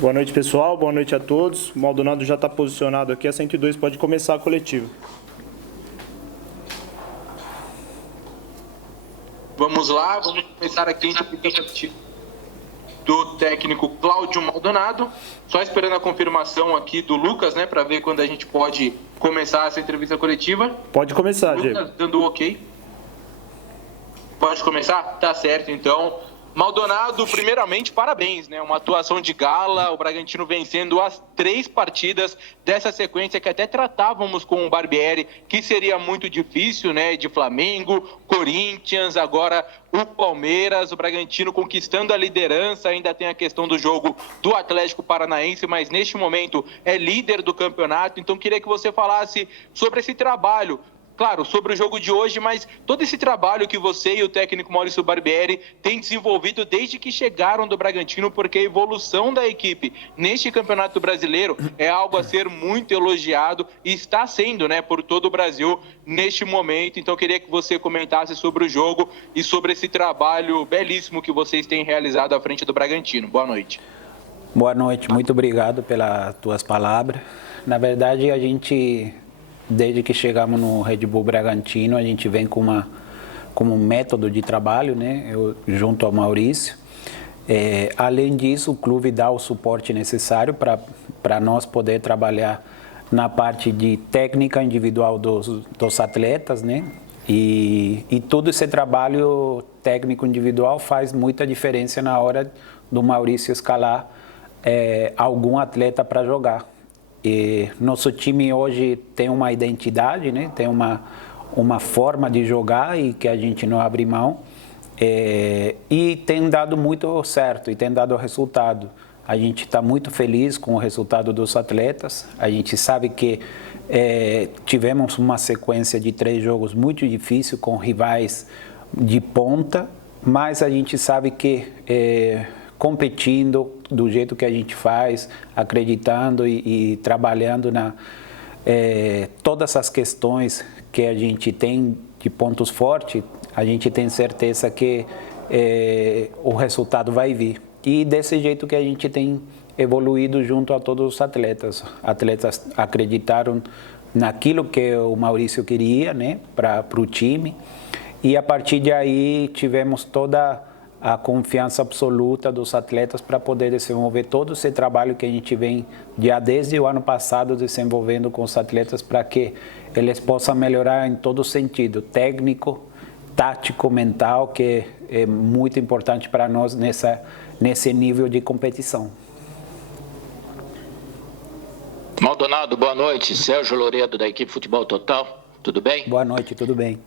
Boa noite, pessoal. Boa noite a todos. O Maldonado já está posicionado aqui. A 102 pode começar a coletiva. Vamos lá, vamos começar aqui a coletiva do técnico Cláudio Maldonado. Só esperando a confirmação aqui do Lucas, né, para ver quando a gente pode começar essa entrevista coletiva. Pode começar, Lucas, Diego. dando ok. Pode começar? Tá certo, então. Maldonado, primeiramente, parabéns, né? Uma atuação de gala, o Bragantino vencendo as 3 partidas dessa sequência que até tratávamos com o Barbieri, que seria muito difícil, né? De Flamengo, Corinthians, agora o Palmeiras, o Bragantino conquistando a liderança, ainda tem a questão do jogo do Atlético Paranaense, mas neste momento é líder do campeonato, então queria que você falasse sobre esse trabalho. Claro, sobre o jogo de hoje, mas todo esse trabalho que você e o técnico Maurício Barbieri têm desenvolvido desde que chegaram do Bragantino, porque a evolução da equipe neste Campeonato Brasileiro é algo a ser muito elogiado e está sendo, né, por todo o Brasil neste momento. Então, eu queria que você comentasse sobre o jogo e sobre esse trabalho belíssimo que vocês têm realizado à frente do Bragantino. Boa noite. Boa noite, muito obrigado pelas tuas palavras. Na verdade, a gente... Desde que chegamos no Red Bull Bragantino, a gente vem com um método de trabalho, né? Eu, junto ao Maurício. Além disso, o clube dá o suporte necessário para nós poder trabalhar na parte de técnica individual dos atletas, né? E todo esse trabalho técnico individual faz muita diferença na hora do Maurício escalar algum atleta para jogar. E nosso time hoje tem uma identidade, né? Tem uma forma de jogar e que a gente não abre mão. E tem dado muito certo e tem dado resultado. A gente está muito feliz com o resultado dos atletas. A gente sabe que tivemos uma sequência de 3 jogos muito difícil com rivais de ponta, mas a gente sabe que competindo do jeito que a gente faz, acreditando e trabalhando todas as questões que a gente tem de pontos fortes, a gente tem certeza que o resultado vai vir. E desse jeito que a gente tem evoluído junto a todos os atletas. Atletas acreditaram naquilo que o Maurício queria, né, para o time. E a partir de aí tivemos toda a confiança absoluta dos atletas para poder desenvolver todo esse trabalho que a gente vem já desde o ano passado desenvolvendo com os atletas para que eles possam melhorar em todo sentido, técnico, tático, mental, que é muito importante para nós nesse nível de competição. Maldonado, boa noite. Sérgio Loredo, da equipe Futebol Total. Tudo bem? Boa noite, tudo bem.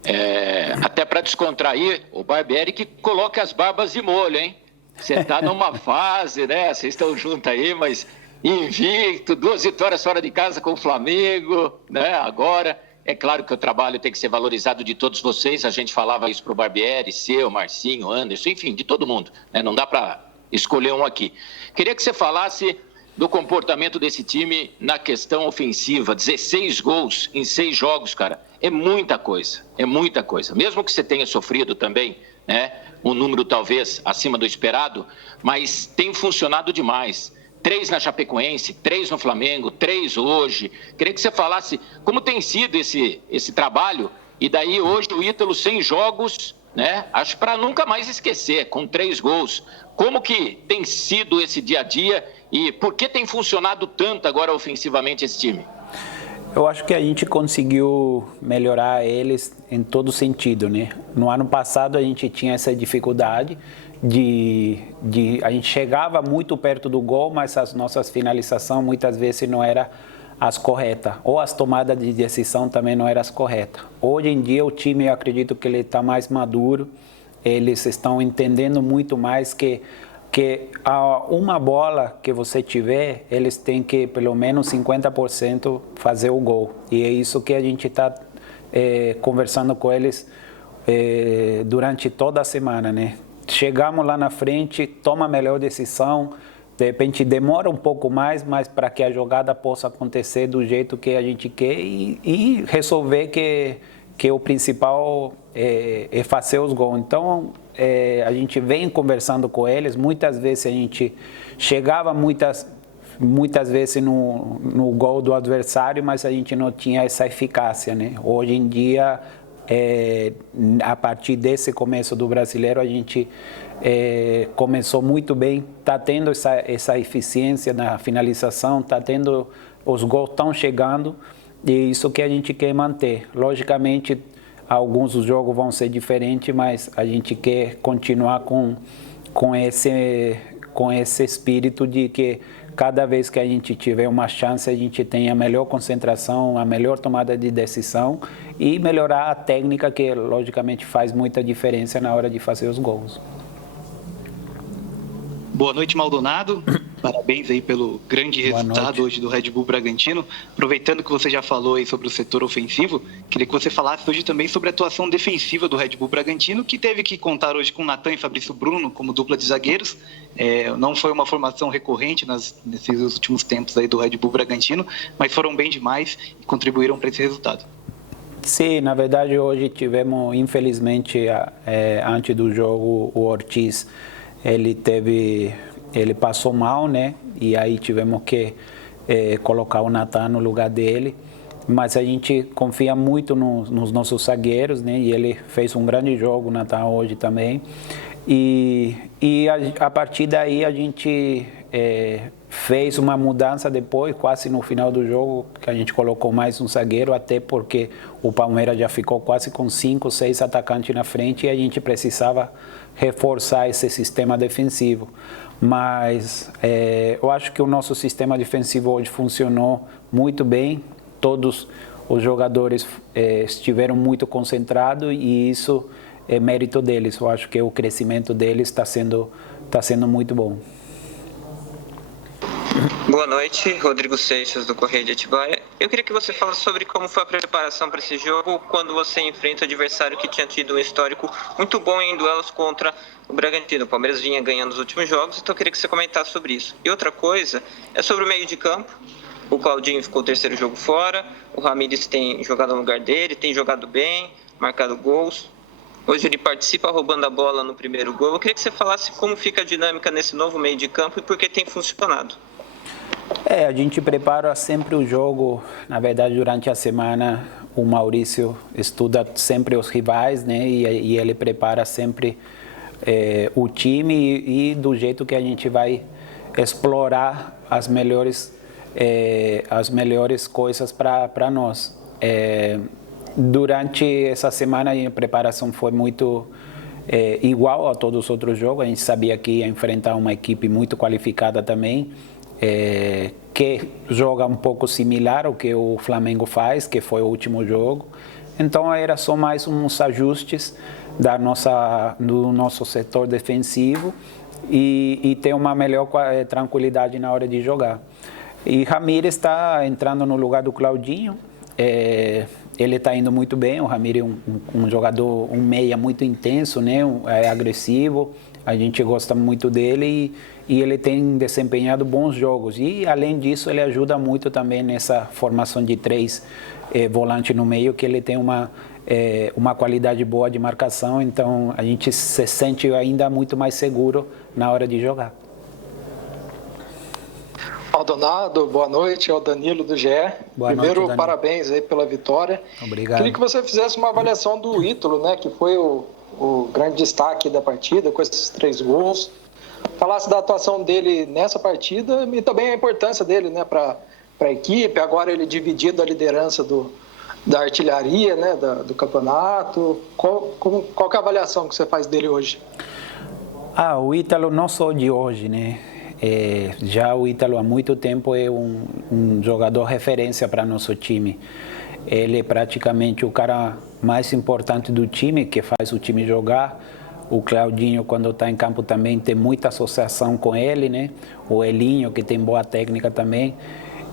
Até para descontrair, o Barbieri que coloca as barbas de molho, hein? Você está numa fase, né? Vocês estão juntos aí, mas invicto, 2 vitórias fora de casa com o Flamengo, né? Agora, é claro que o trabalho tem que ser valorizado de todos vocês. A gente falava isso para o Barbieri, seu, Marcinho, Anderson, enfim, de todo mundo, né? Não dá para escolher um aqui. Queria que você falasse do comportamento desse time na questão ofensiva. 16 gols em 6 jogos, cara. É muita coisa, é muita coisa. Mesmo que você tenha sofrido também, né, um número talvez acima do esperado, mas tem funcionado demais. 3 na Chapecoense, 3 no Flamengo, 3 hoje. Queria que você falasse como tem sido esse trabalho. E daí hoje o Ítalo 100 jogos, né? Acho para nunca mais esquecer, com 3 gols. Como que tem sido esse dia a dia e por que tem funcionado tanto agora ofensivamente esse time? Eu acho que a gente conseguiu melhorar eles em todo sentido, né? No ano passado a gente tinha essa dificuldade a gente chegava muito perto do gol, mas as nossas finalizações muitas vezes não eram as corretas, ou as tomadas de decisão também não eram as corretas. Hoje em dia o time, eu acredito que ele está mais maduro, eles estão entendendo muito mais que uma bola que você tiver, eles têm que pelo menos 50% fazer o gol. E é isso que a gente está conversando com eles durante toda a semana, né? Chegamos lá na frente, toma a melhor decisão, de repente demora um pouco mais, mas para que a jogada possa acontecer do jeito que a gente quer e resolver que o principal é fazer os gols. Então, a gente vem conversando com eles, muitas vezes a gente chegava muitas vezes no gol do adversário, mas a gente não tinha essa eficácia, né? Hoje em dia, a partir desse começo do Brasileiro, a gente começou muito bem, está tendo essa eficiência na finalização, está tendo, os gols estão chegando, e isso que a gente quer manter. Logicamente, alguns dos jogos vão ser diferentes, mas a gente quer continuar com esse espírito de que cada vez que a gente tiver uma chance, a gente tenha a melhor concentração, a melhor tomada de decisão e melhorar a técnica, que logicamente faz muita diferença na hora de fazer os gols. Boa noite, Maldonado. Parabéns aí pelo grande resultado hoje do Red Bull Bragantino. Aproveitando que você já falou aí sobre o setor ofensivo, queria que você falasse hoje também sobre a atuação defensiva do Red Bull Bragantino, que teve que contar hoje com Natan e Fabrício Bruno como dupla de zagueiros. Não foi uma formação recorrente nesses últimos tempos aí do Red Bull Bragantino, mas foram bem demais e contribuíram para esse resultado. Sim, na verdade hoje tivemos, infelizmente, antes do jogo, o Ortiz, ele passou mal, né? E aí tivemos que colocar o Natan no lugar dele. Mas a gente confia muito nos nossos zagueiros, né? E ele fez um grande jogo, o Natan, hoje também. E a partir daí a gente fez uma mudança depois, quase no final do jogo, que a gente colocou mais um zagueiro, até porque o Palmeiras já ficou quase com 5, 6 atacantes na frente e a gente precisava reforçar esse sistema defensivo. Mas eu acho que o nosso sistema defensivo hoje funcionou muito bem, todos os jogadores estiveram muito concentrados e isso é mérito deles. Eu acho que o crescimento deles está sendo muito bom. Boa noite, Rodrigo Seixas, do Correio de Atibaia. Eu queria que você falasse sobre como foi a preparação para esse jogo, quando você enfrenta o adversário que tinha tido um histórico muito bom em duelos contra o Bragantino. O Palmeiras vinha ganhando os últimos jogos, então eu queria que você comentasse sobre isso. E outra coisa é sobre o meio de campo. O Claudinho ficou o terceiro jogo fora, o Ramírez tem jogado no lugar dele, tem jogado bem, marcado gols. Hoje ele participa roubando a bola no primeiro gol. Eu queria que você falasse como fica a dinâmica nesse novo meio de campo e por que tem funcionado. A gente prepara sempre o jogo, na verdade, durante a semana o Maurício estuda sempre os rivais, né? E ele prepara sempre o time e do jeito que a gente vai explorar as melhores coisas para nós. Durante essa semana a preparação foi muito igual a todos os outros jogos. A gente sabia que ia enfrentar uma equipe muito qualificada também, que joga um pouco similar ao que o Flamengo faz, que foi o último jogo. Então era só mais uns ajustes do nosso setor defensivo e ter uma melhor tranquilidade na hora de jogar. E Ramírez está entrando no lugar do Claudinho. Ele está indo muito bem. O Ramírez é um jogador, um meia muito intenso, né? É agressivo. A gente gosta muito dele e ele tem desempenhado bons jogos. E, além disso, ele ajuda muito também nessa formação de 3 volantes no meio, que ele tem uma qualidade boa de marcação. Então, a gente se sente ainda muito mais seguro na hora de jogar. Maldonado, boa noite, é o Danilo do GE. Primeiro, noite, parabéns aí pela vitória. Obrigado. Queria que você fizesse uma avaliação do Ítalo, né, que foi o grande destaque da partida, com esses 3 gols. Falasse da atuação dele nessa partida e também a importância dele, né, para a equipe. Agora ele dividindo a liderança da artilharia, né, do campeonato. Qual que é a avaliação que você faz dele hoje? O Ítalo não só de hoje, né? Já o Ítalo há muito tempo é um jogador referência para nosso time. Ele é praticamente o cara mais importante do time, que faz o time jogar. O Claudinho, quando está em campo, também tem muita associação com ele, né? O Elinho, que tem boa técnica também.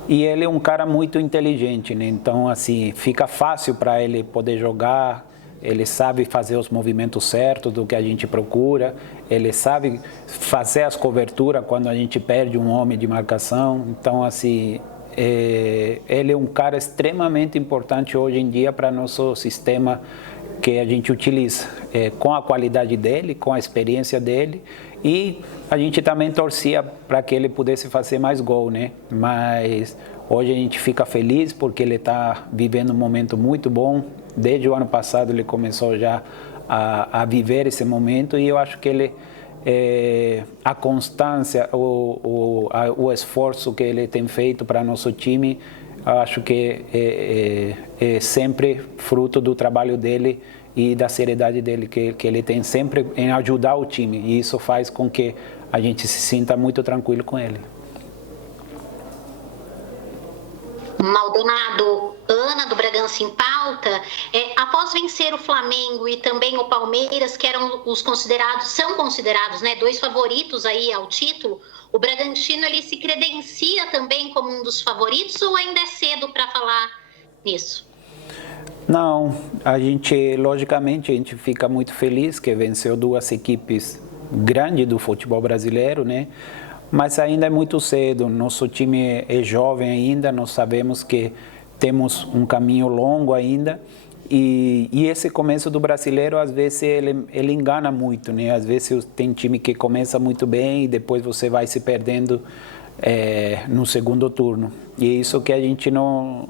E ele é um cara muito inteligente, né? Então, assim, fica fácil para ele poder jogar. Ele sabe fazer os movimentos certos do que a gente procura. Ele sabe fazer as coberturas quando a gente perde um homem de marcação. Então, assim, ele é um cara extremamente importante hoje em dia para nosso sistema que a gente utiliza. Com a qualidade dele, com a experiência dele E a gente também torcia para que ele pudesse fazer mais gol, né? Mas hoje a gente fica feliz porque ele está vivendo um momento muito bom. Desde o ano passado ele começou já a viver esse momento e eu acho que ele a constância, o esforço que ele tem feito para nosso time, eu acho que é sempre fruto do trabalho dele e da seriedade dele que ele tem sempre em ajudar o time, e isso faz com que a gente se sinta muito tranquilo com ele. Maldonado, Ana do Bragança em pauta, após vencer o Flamengo e também o Palmeiras, que eram são considerados, né, 2 favoritos aí ao título, o Bragantino ele se credencia também como um dos favoritos ou ainda é cedo para falar nisso? Não, logicamente, a gente fica muito feliz que venceu 2 equipes grandes do futebol brasileiro, né? Mas ainda é muito cedo, nosso time é jovem ainda, nós sabemos que temos um caminho longo ainda e esse começo do brasileiro, às vezes, ele engana muito, né? Às vezes tem time que começa muito bem e depois você vai se perdendo no segundo turno. E é isso que a gente não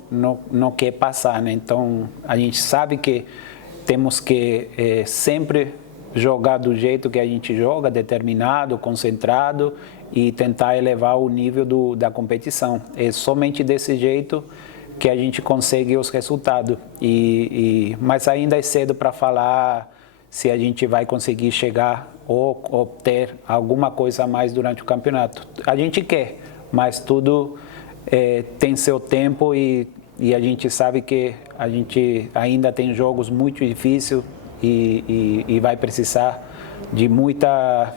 quer passar, né? Então, a gente sabe que temos que sempre jogar do jeito que a gente joga, determinado, concentrado e tentar elevar o nível da competição. É somente desse jeito que a gente consegue os resultados. Mas ainda é cedo para falar se a gente vai conseguir chegar ou obter alguma coisa a mais durante o campeonato. A gente quer, mas tudo tem seu tempo e a gente sabe que a gente ainda tem jogos muito difíceis e vai precisar de muita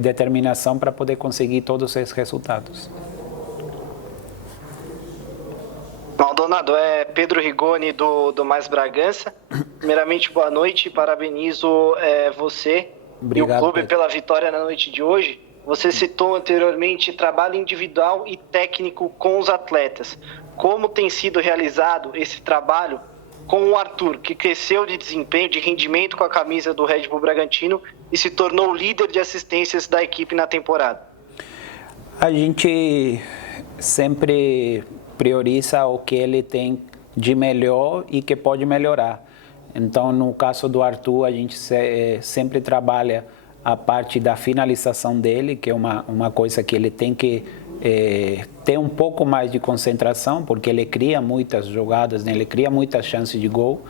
determinação para poder conseguir todos esses resultados. Maldonado, é Pedro Rigoni do Mais Bragança. Primeiramente, boa noite, parabenizo você Obrigado, e o clube Pedro, pela vitória na noite de hoje. Você citou anteriormente trabalho individual e técnico com os atletas. Como tem sido realizado esse trabalho com o Arthur, que cresceu de desempenho, de rendimento com a camisa do Red Bull Bragantino e se tornou líder de assistências da equipe na temporada? A gente sempre prioriza o que ele tem de melhor e que pode melhorar. Então, no caso do Arthur, a gente sempre trabalha a parte da finalização dele, que é uma coisa que ele tem que ter um pouco mais de concentração, porque ele cria muitas jogadas, né? Ele cria muitas chances de gol.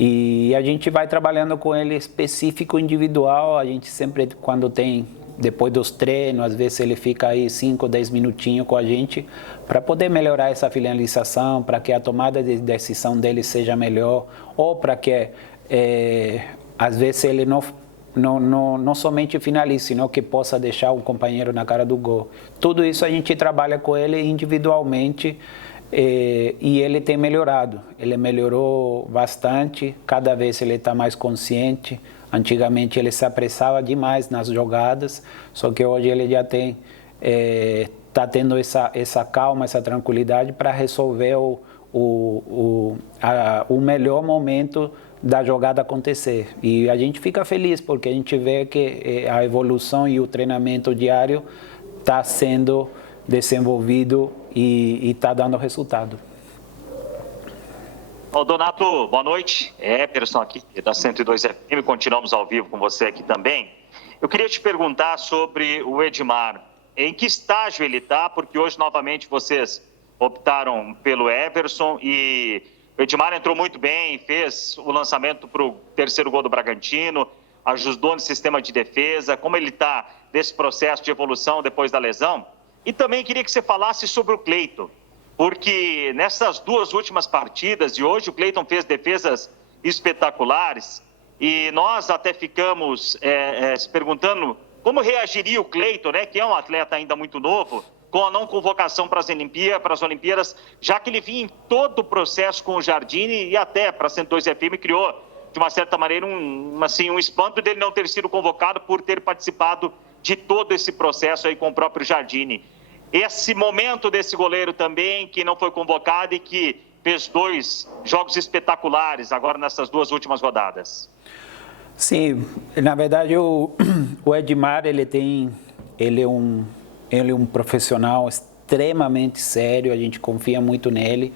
E a gente vai trabalhando com ele específico, individual. A gente sempre, quando tem, depois dos treinos, às vezes ele fica aí 5, 10 minutinhos com a gente para poder melhorar essa finalização, para que a tomada de decisão dele seja melhor, ou para que, às vezes, ele não somente finalize, senão que possa deixar um companheiro na cara do gol. Tudo isso a gente trabalha com ele individualmente e ele tem melhorado. Ele melhorou bastante, cada vez ele está mais consciente. Antigamente ele se apressava demais nas jogadas, só que hoje ele já está tendo essa calma, essa tranquilidade para resolver o melhor momento da jogada acontecer. E a gente fica feliz porque a gente vê que a evolução e o treinamento diário está sendo desenvolvido e está dando resultado. Maldonado, boa noite. Emerson aqui da 102 FM, continuamos ao vivo com você aqui também. Eu queria te perguntar sobre o Edmar. Em que estágio ele está? Porque hoje, novamente, vocês optaram pelo Everson e o Edmar entrou muito bem, fez o lançamento para o terceiro gol do Bragantino, ajudou no sistema de defesa. Como ele está nesse processo de evolução depois da lesão? E também queria que você falasse sobre o Cleiton, porque nessas 2 últimas partidas, e hoje o Cleiton fez defesas espetaculares, e nós até ficamos se perguntando como reagiria o Cleiton, né, que é um atleta ainda muito novo, com a não convocação para as Olimpíadas, já que ele vinha em todo o processo com o Jardine e até para a 102 FM criou, de uma certa maneira, um espanto dele não ter sido convocado por ter participado de todo esse processo aí com o próprio Jardine. Esse momento desse goleiro também, que não foi convocado e que fez 2 jogos espetaculares agora nessas 2 últimas rodadas. Sim, na verdade o Edmar ele é um profissional extremamente sério, a gente confia muito nele.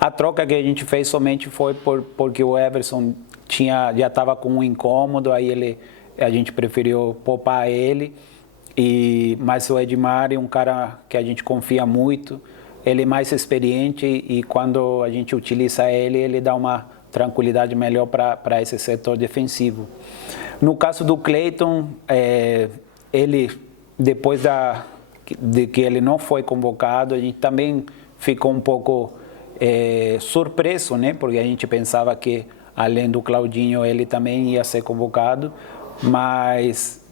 A troca que a gente fez somente foi porque o Everson já estava com um incômodo, aí a gente preferiu poupar ele. Mas o Edmar é um cara que a gente confia muito, ele é mais experiente e quando a gente utiliza ele dá uma tranquilidade melhor para esse setor defensivo. No caso do Cleiton, ele, depois de que ele não foi convocado, a gente também ficou um pouco surpreso, né? Porque a gente pensava que, além do Claudinho, ele também ia ser convocado, mas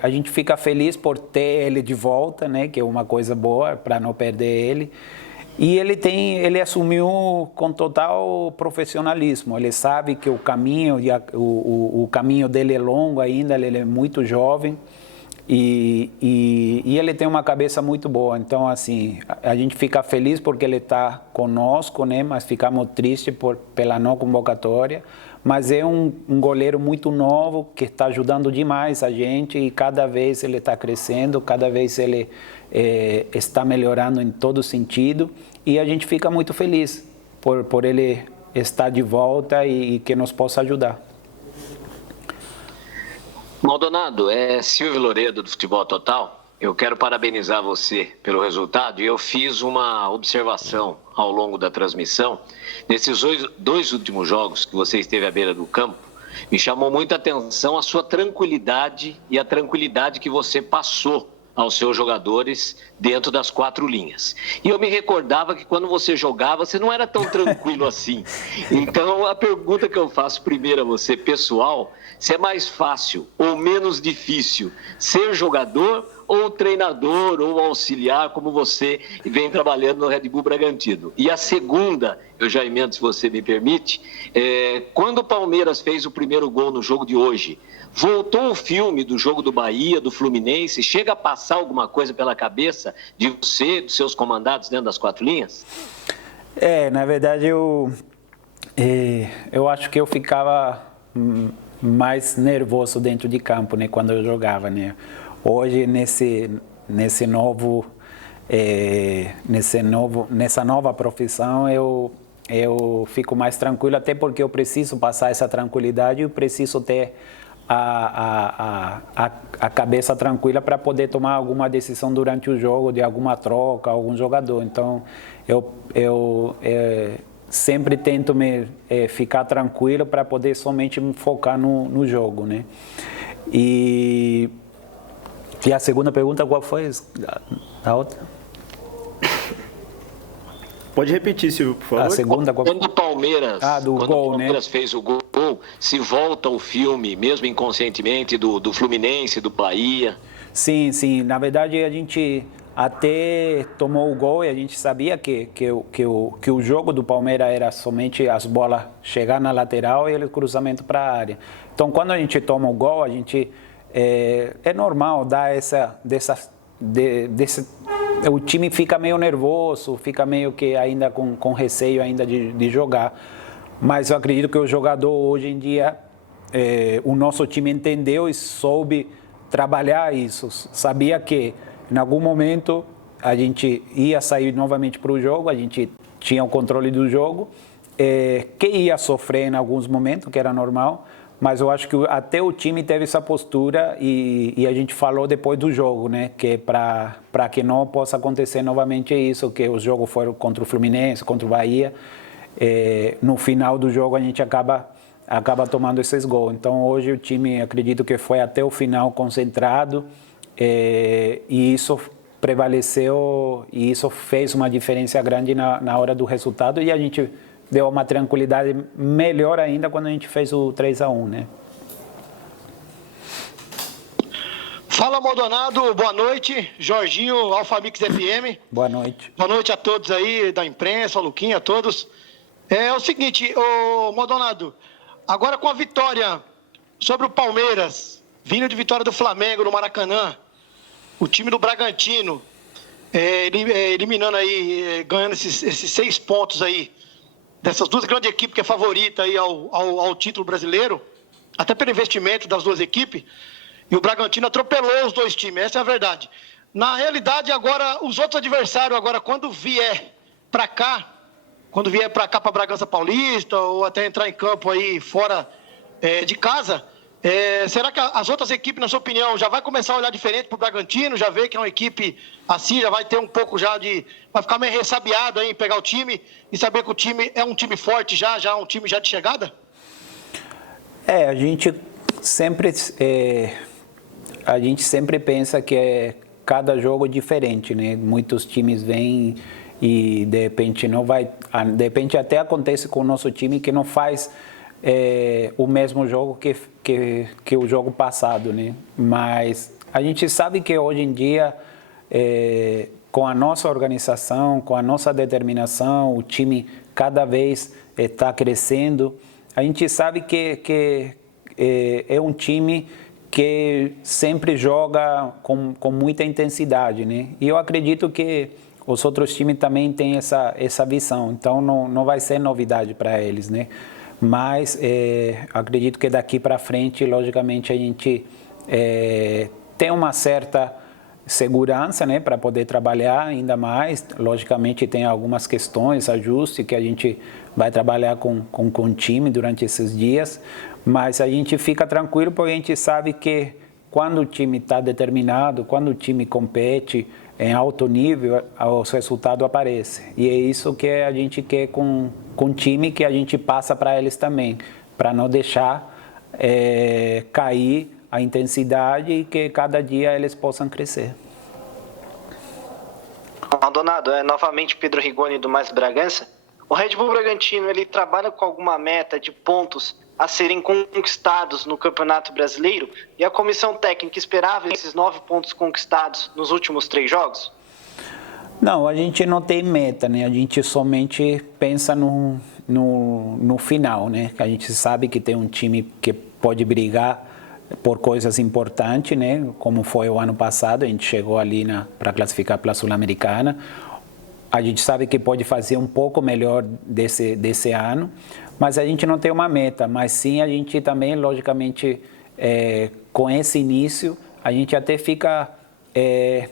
a gente fica feliz por ter ele de volta, né? Que é uma coisa boa para não perder ele. E ele assumiu com total profissionalismo. Ele sabe que o caminho dele é longo ainda, ele é muito jovem e ele tem uma cabeça muito boa. Então, assim, a gente fica feliz porque ele está conosco, né? Mas ficamos tristes pela não convocatória. Mas é um goleiro muito novo que está ajudando demais a gente e cada vez ele está crescendo, cada vez ele está melhorando em todo sentido e a gente fica muito feliz por ele estar de volta e que nos possa ajudar. Maldonado, é Silvio Loredo do Futebol Total. Eu quero parabenizar você pelo resultado e eu fiz uma observação ao longo da transmissão. Nesses dois últimos jogos que você esteve à beira do campo, me chamou muita atenção a sua tranquilidade e a tranquilidade que você passou aos seus jogadores dentro das 4 linhas. E eu me recordava que quando você jogava, você não era tão tranquilo assim. Então, a pergunta que eu faço primeiro a você, pessoal, se é mais fácil ou menos difícil ser jogador ou treinador ou auxiliar, como você vem trabalhando no Red Bull Bragantino. E a segunda, eu já emendo, se você me permite, quando o Palmeiras fez o primeiro gol no jogo de hoje, voltou o filme do jogo do Bahia, do Fluminense, chega a passar alguma coisa pela cabeça de você, dos seus comandados dentro das 4 linhas? Na verdade, eu acho que eu ficava mais nervoso dentro de campo, né, quando eu jogava, né. Hoje, nessa nova profissão, eu fico mais tranquilo, até porque eu preciso passar essa tranquilidade e eu preciso ter a cabeça tranquila para poder tomar alguma decisão durante o jogo, de alguma troca, algum jogador. Então, eu sempre tento ficar tranquilo para poder somente me focar no jogo, né? E a segunda pergunta, qual foi a outra? Pode repetir, Silvio, por favor. A segunda, quando o Palmeiras, fez o gol, se volta o filme, mesmo inconscientemente, do Fluminense, do Bahia? Sim. Na verdade, a gente até tomou o gol e a gente sabia que o jogo do Palmeiras era somente as bolas chegar na lateral e o cruzamento para a área. Então, quando a gente toma o gol, a gente... É normal dar o time fica meio nervoso, fica meio que ainda com receio ainda de jogar. Mas eu acredito que o jogador hoje em dia, o nosso time entendeu e soube trabalhar isso. Sabia que em algum momento a gente ia sair novamente para o jogo, a gente tinha o controle do jogo, que ia sofrer em alguns momentos, que era normal. Mas eu acho que até o time teve essa postura e a gente falou depois do jogo, né? Que para que não possa acontecer novamente isso, que os jogos foram contra o Fluminense, contra o Bahia. No final do jogo a gente acaba tomando esses gols. Então hoje o time, acredito que foi até o final concentrado e isso prevaleceu e isso fez uma diferença grande na hora do resultado e a gente deu uma tranquilidade melhor ainda quando a gente fez o 3-1, né? Fala, Maldonado, boa noite. Jorginho, Alfamix FM. Boa noite. Boa noite a todos aí da imprensa, Luquinha, a todos. É o seguinte, Maldonado, agora com a vitória sobre o Palmeiras, vindo de vitória do Flamengo no Maracanã, o time do Bragantino, eliminando aí, ganhando esses 6 pontos aí, dessas duas grandes equipes que é favorita aí ao título brasileiro, até pelo investimento das duas equipes, e o Bragantino atropelou os dois times, essa é a verdade. Na realidade, agora, os outros adversários, agora, quando vier para cá, para Bragança Paulista, ou até entrar em campo aí fora de casa, será que as outras equipes, na sua opinião, já vai começar a olhar diferente para o Bragantino, já vê que é uma equipe assim, já vai ter um pouco já vai ficar meio ressabiado aí em pegar o time e saber que o time é um time forte já é um time já de chegada? A gente sempre pensa que é cada jogo diferente, né? Muitos times vêm e de repente até acontece com o nosso time que não faz o mesmo jogo que o jogo passado, né? Mas a gente sabe que hoje em dia com a nossa organização, com a nossa determinação, o time cada vez está crescendo. A gente sabe que é um time que sempre joga com muita intensidade, né? E eu acredito que os outros times também têm essa visão, então não vai ser novidade para eles, né? Mas acredito que daqui para frente, logicamente, a gente tem uma certa segurança, né, para poder trabalhar ainda mais. Logicamente, tem algumas questões, ajustes que a gente vai trabalhar com o time durante esses dias, mas a gente fica tranquilo porque a gente sabe que quando o time está determinado, quando o time compete em alto nível, os resultados aparecem. E é isso que a gente quer com o time, que a gente passa para eles também, para não deixar cair a intensidade e que cada dia eles possam crescer. Maldonado, novamente Pedro Rigoni do Mais Bragança. O Red Bull Bragantino, ele trabalha com alguma meta de pontos a serem conquistados no Campeonato Brasileiro? E a comissão técnica esperava esses 9 pontos conquistados nos últimos 3 jogos? Não, a gente não tem meta, né? A gente somente pensa no final, né? A gente sabe que tem um time que pode brigar por coisas importantes, né? Como foi o ano passado, a gente chegou ali para classificar para a Sul-Americana. A gente sabe que pode fazer um pouco melhor desse ano, mas a gente não tem uma meta. Mas sim, a gente também, logicamente, com esse início, a gente até fica,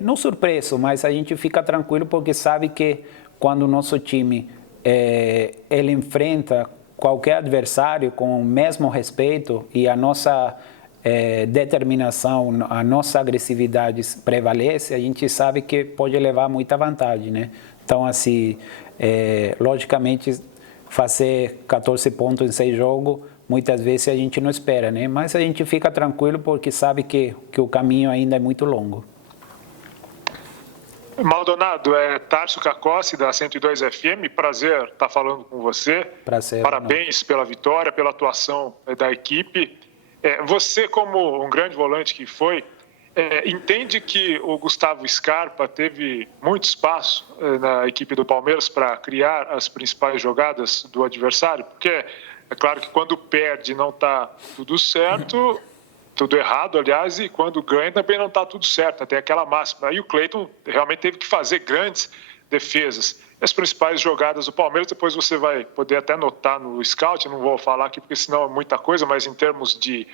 não surpreso, mas a gente fica tranquilo porque sabe que quando o nosso time ele enfrenta qualquer adversário com o mesmo respeito e a nossa determinação, a nossa agressividade prevalece, a gente sabe que pode levar muita vantagem, né? Então, assim, logicamente, fazer 14 pontos em 6 jogos, muitas vezes a gente não espera, né? Mas a gente fica tranquilo porque sabe que o caminho ainda é muito longo. Maldonado, Tarso Cacossi, da 102 FM, prazer estar falando com você. Prazer. Parabéns pela vitória, pela atuação da equipe. Você, como um grande volante que foi, entende que o Gustavo Scarpa teve muito espaço na equipe do Palmeiras para criar as principais jogadas do adversário? Porque é claro que quando perde não está tudo certo, tudo errado, aliás, e quando ganha também não está tudo certo, até aquela máxima. Aí o Cleiton realmente teve que fazer grandes defesas. As principais jogadas do Palmeiras, depois você vai poder até notar no scout, não vou falar aqui porque senão é muita coisa, mas em termos de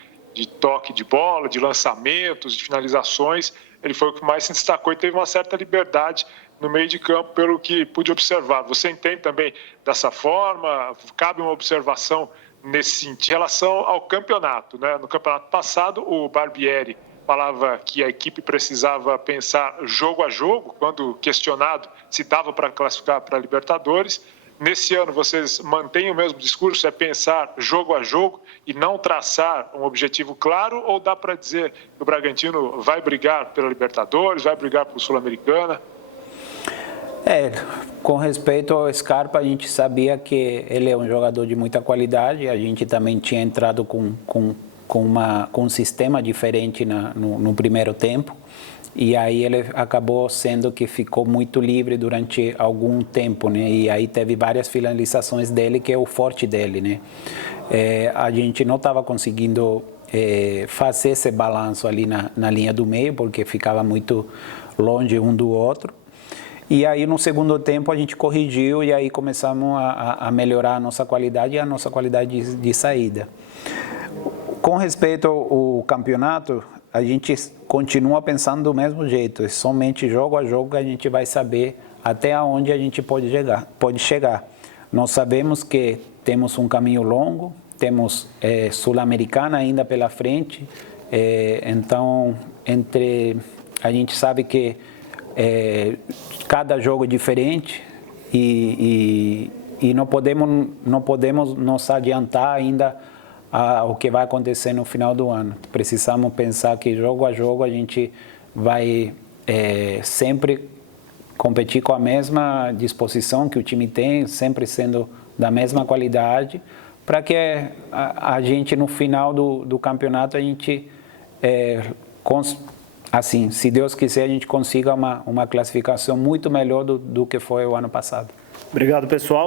toque de bola, de lançamentos, de finalizações, ele foi o que mais se destacou e teve uma certa liberdade no meio de campo, pelo que pude observar. Você entende também dessa forma? Cabe uma observação nesse sentido. Em relação ao campeonato, né? No campeonato passado, o Barbieri falava que a equipe precisava pensar jogo a jogo, quando questionado se dava para classificar para a Libertadores. Nesse ano, vocês mantêm o mesmo discurso, é pensar jogo a jogo e não traçar um objetivo claro, ou dá para dizer que o Bragantino vai brigar pela Libertadores, vai brigar por Sul-Americana? Com respeito ao Scarpa, a gente sabia que ele é um jogador de muita qualidade, a gente também tinha entrado com um sistema diferente no primeiro tempo, e aí ele acabou sendo que ficou muito livre durante algum tempo, né? E aí teve várias finalizações dele, que é o forte dele, né? A gente não estava conseguindo fazer esse balanço ali na linha do meio, porque ficava muito longe um do outro. E aí no segundo tempo a gente corrigiu e aí começamos a melhorar a nossa qualidade e a nossa qualidade de saída. Com respeito ao campeonato, a gente continua pensando do mesmo jeito. É somente jogo a jogo que a gente vai saber até onde a gente pode chegar. Nós sabemos que temos um caminho longo, temos Sul-Americana ainda pela frente, então a gente sabe que cada jogo é diferente e não podemos nos adiantar ainda ao que vai acontecer no final do ano. Precisamos pensar que jogo a jogo a gente vai sempre competir com a mesma disposição que o time tem, sempre sendo da mesma qualidade, para que a gente no final do campeonato a gente assim, se Deus quiser, a gente consiga uma classificação muito melhor do que foi o ano passado. Obrigado, pessoal.